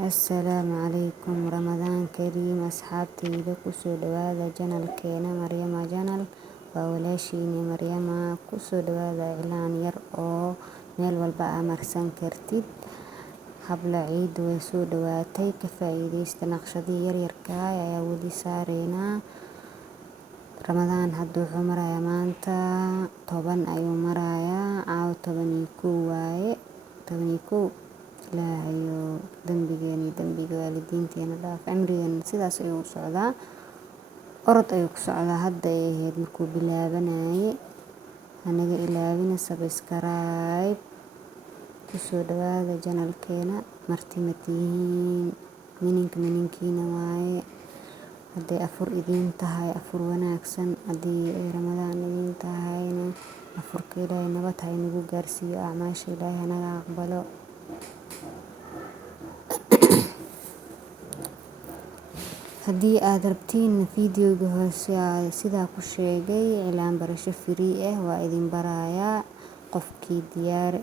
السلام عليكم رمضان كريم أصحابتي kusoo dhawaada janalkeena Maryama janal waa walaashiini Maryama kusoo dhawaada iclaan yar oo meel walba aa marsan kartid habla ciid way soo dhawaatay ka faa'iideysta naqshadii yaryarka ayaa wadi saareynaa Ramadaan hadda wuxuu marayaa maanta 10 ayuu marayaa caaw 11 waaye 11 ilaahayo dambiga waalidiinteena dhaaf cimrigeena sidaas ayuu u socdaa orod ayuu ku socdaa hadda ay ahayd markuu bilaabanayay anaga ilaawina subscribe kusoo dhawaada janalkeena martimatihiin mininkiina waaye hadday afur idiin tahay afur wanaagsan haddii ay Ramadaan idiin tahayna afurka Ilaahay nabad ha inagu gaarsiiyo acmaasha Ilaahay naga aqbalo haddii aad rabtiin fiidiyowga hoose sidaa ku sheegay cilaan barasho free waa idin barayaa qofkii diyaar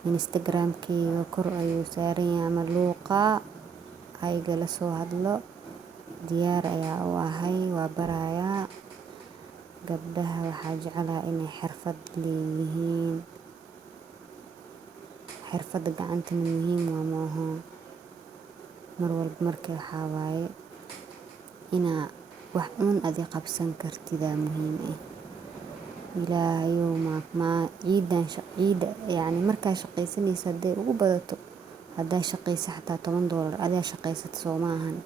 Instagram-kayga kor ayuu saaran yahay ama luuqa aygala soo hadlo diyaar ayaa u ahay waa barayaa gabdhaha waxaa jeclaa inay xirfad leeyihiin xirfadda gacantana muhiim waa maaha mar walba markii waxaa waaye inaa wax adi qabsan kartidaa muhiim ilaahayow ciida yani markaa shaqaysanaysa hadday ugu badato haddaa shaqaysa xataa $10 adaa shaqaysata soo maahan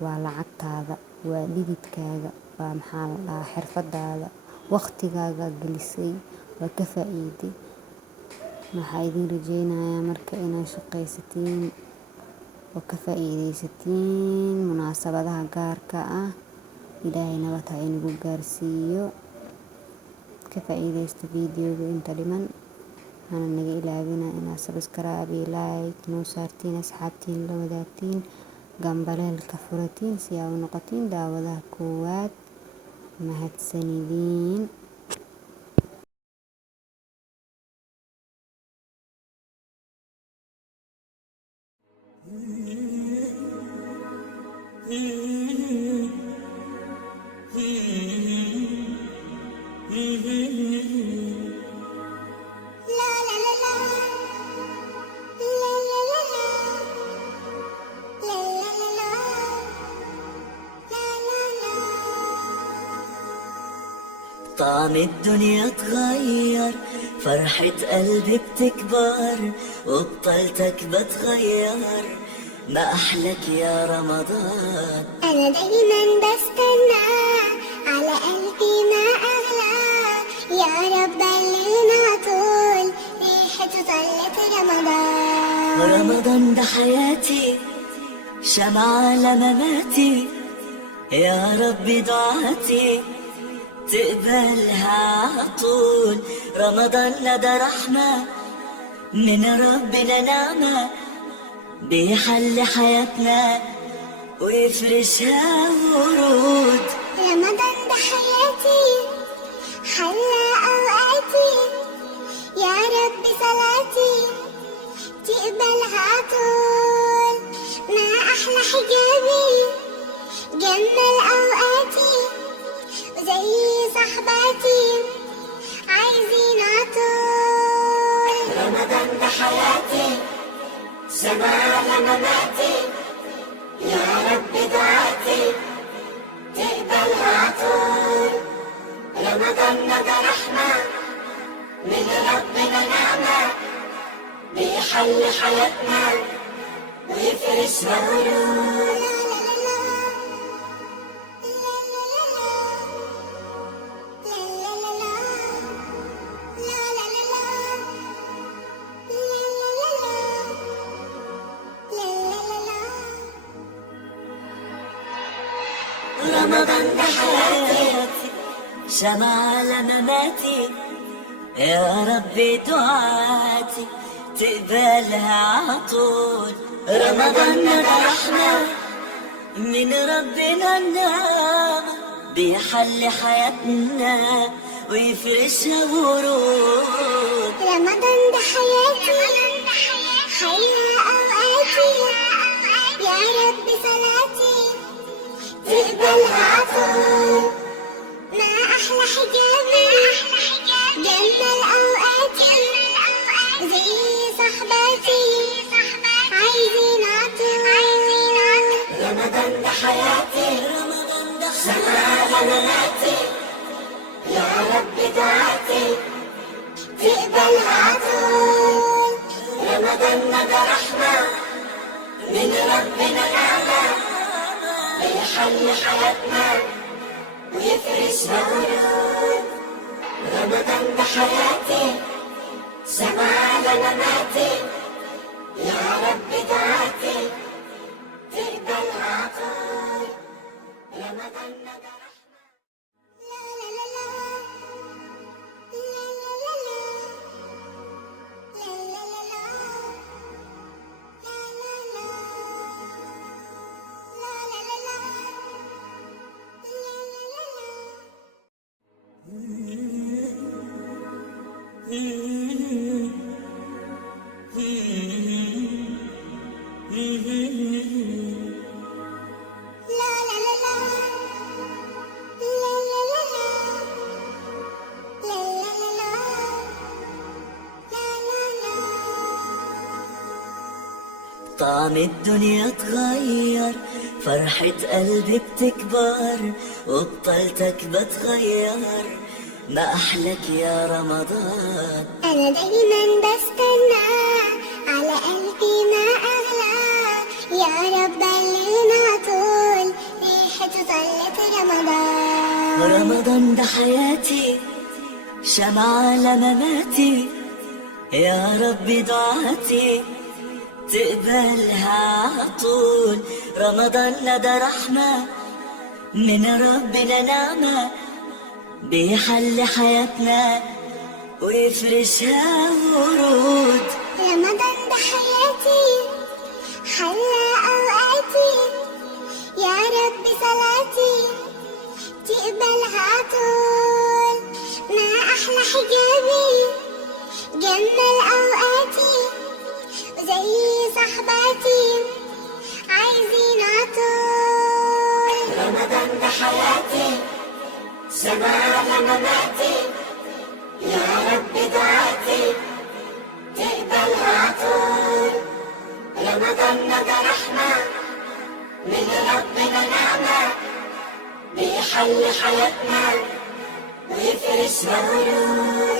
waa lacagtaada waa dhididkaaga waa maxaa la dhahaa xirfadaada waqtigaaga gelisay waa ka faa'iiday waxaa idin rajeynayaa marka inaad shaqaysatiin oo ka faa'iideysatiin munaasabadaha gaarka Ilaahay nabad ha inagu gaarsiiyo ka faa'iideysta fiidiyowga inta dhiman hana naga ilaawina inaad subscribe iyo like noo saartiin asxaabtiin la wadaagtiin gambaleelka furatiin si aad u noqotiin daawadaha koowaad mahadsanidin طعم الدنيا اتغير فرحة قلبي بتكبر وبطلتك بتغير ما أحلك يا رمضان أنا دايما بستنى على قلبي ما أغلى يا رب بلغنا طول ريحته طلت رمضان رمضان ده حياتي شمعة لمماتي يا رب دعاتي تقبلها عطول رمضان ده رحمة من ربنا نعمة بيحل حياتنا ويفرشها ورود رمضان ده حياتي حلى أوقاتي يا رب صلاتي تقبلها عطول ما أحلى حجابي جمل أوقاتي وزي صحباتي عايزين عطول رمضان ده حياتي شمعة لمماتي يا رب دعاتي تقبلها عطول رمضان ده رحمة من ربنا نعمة بيحل حياتنا ويفرشها ورود رمضان ده حياتي شمعة لمماتي يا ربي دعاتي تقبلها عطول رمضان ده رحمة من ربنا النعمة بيحل حياتنا ويفرشها ورود رمضان ده حياتي حيا أوقاتي تقبلها عطول. ما أحلى حجابي جمل أوقاتي زي صحباتي عايزين عطول. رمضان ده حياتي، سماع مماتي، يا رب دعاتي تقبلها عطول. رمضان ده رحمة من ربنا نعمة، بيحل حياتنا ويفرش ورود. رمضان ده حياتي، سماع مماتي، يا رب دعاتي تقبلها عطول. رمضان ده لا لا لا لا لا لا لا لا لا لا لا لا طعم الدنيا اتغير، فرحة قلبي بتكبر، وبطلتك بتغير، ما أحلك يا رمضان. أنا دايما بستنى على قلبي ما أغلى، يا رب بلغنا طول ريحة طلة رمضان. رمضان ده حياتي، شمعة لمماتي، يا رب دعاتي تقبلها عطول. رمضان ده رحمة من ربنا نعمة، بيحل حياتنا ويفرشها ورود. رمضان ده حياتي، حلى أوقاتي، يا رب صلاتي تقبلها عطول. ما أحلى حجابي جمل أوقاتي وزي صحباتي عايزين عطول. رمضان ده حياتي، سماع مماتي، يا رب دعاتي تقبلها عطول. رمضان ده رحمة من ربنا نعمة، بيحل حياتنا ويفرش ورود.